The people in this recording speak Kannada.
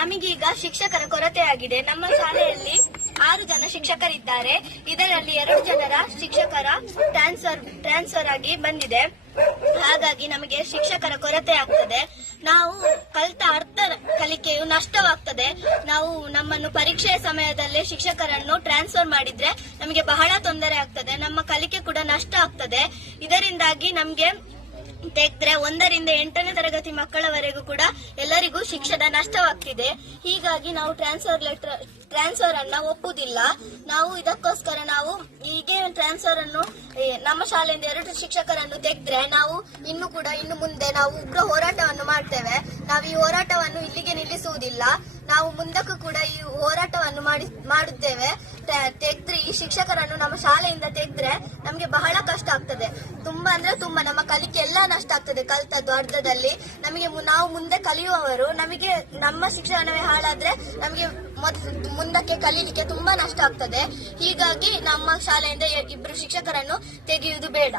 ನಮಗೀಗ ಶಿಕ್ಷಕರ ಕೊರತೆ ಆಗಿದೆ. ನಮ್ಮ ಶಾಲೆಯಲ್ಲಿ 6 ಜನ ಶಿಕ್ಷಕರಿದ್ದಾರೆ. ಇದರಲ್ಲಿ 2 ಜನರ ಶಿಕ್ಷಕರ ಟ್ರಾನ್ಸ್ಫರ್ ಆಗಿ ಬಂದಿದೆ. ಹಾಗಾಗಿ ನಮಗೆ ಶಿಕ್ಷಕರ ಕೊರತೆ ಆಗ್ತದೆ. ನಾವು ಕಲಿತ ಅರ್ಥ ಕಲಿಕೆಯು ನಷ್ಟವಾಗ್ತದೆ. ನಾವು ನಮ್ಮನ್ನು ಪರೀಕ್ಷೆಯ ಸಮಯದಲ್ಲಿ ಶಿಕ್ಷಕರನ್ನು ಟ್ರಾನ್ಸ್ಫರ್ ಮಾಡಿದ್ರೆ ನಮಗೆ ಬಹಳ ತೊಂದರೆ ಆಗ್ತದೆ. ನಮ್ಮ ಕಲಿಕೆ ಕೂಡ ನಷ್ಟ ಆಗ್ತದೆ. ಇದರಿಂದಾಗಿ ನಮ್ಗೆ ತೆಗೆದ್ರೆ 1 ರಿಂದ 8ನೇ ತರಗತಿ ಮಕ್ಕಳವರೆಗೂ ಕೂಡ ಎಲ್ಲರಿಗೂ ಶಿಕ್ಷಣ ನಷ್ಟವಾಗ್ತಿದೆ. ಹೀಗಾಗಿ ನಾವು ಟ್ರಾನ್ಸ್ಫರ್ ಅನ್ನ ಒಪ್ಪುವುದಿಲ್ಲ. ನಾವು ಇದಕ್ಕೋಸ್ಕರ ನಾವು ಹೀಗೆ ಟ್ರಾನ್ಸ್ಫರ್ ಅನ್ನು ನಮ್ಮ ಶಾಲೆಯಿಂದ 2 ಶಿಕ್ಷಕರನ್ನು ತೆಗೆದ್ರೆ ನಾವು ಇನ್ನು ಮುಂದೆ ನಾವು ಉಗ್ರ ಹೋರಾಟವನ್ನು ಮಾಡ್ತೇವೆ. ನಾವು ಈ ಹೋರಾಟವನ್ನು ಇಲ್ಲಿಗೆ ನಿಲ್ಲಿಸುವುದಿಲ್ಲ. ನಾವು ಮುಂದಕ್ಕೂ ಕೂಡ ಈ ಹೋರಾಟವನ್ನು ಮಾಡುತ್ತೇವೆ. ತೆಗೆದ್ರೆ ಈ ಶಿಕ್ಷಕರನ್ನು ನಮ್ಮ ಶಾಲೆಯಿಂದ ತೆಗೆದ್ರೆ ನಮ್ಗೆ ಬಹಳ ಕಷ್ಟ ಆಗ್ತದೆ. ತುಂಬಾ ಅಂದ್ರೆ ತುಂಬಾ ನಮ್ಮ ಕಲಿಕೆ ಎಲ್ಲ ನಷ್ಟ ಆಗ್ತದೆ. ಕಲ್ತದ್ದು ಅರ್ಧದಲ್ಲಿ ನಾವು ಮುಂದೆ ಕಲಿಯುವವರು ನಮಗೆ ನಮ್ಮ ಶಿಕ್ಷಣವೇ ಹಾಳಾದ್ರೆ ನಮಗೆ ಮುಂದಕ್ಕೆ ಕಲೀಲಿಕ್ಕೆ ತುಂಬಾ ನಷ್ಟ ಆಗ್ತದೆ. ಹೀಗಾಗಿ ನಮ್ಮ ಶಾಲೆಯಿಂದ 2 ಶಿಕ್ಷಕರನ್ನು ತೆಗೆಯುವುದು ಬೇಡ.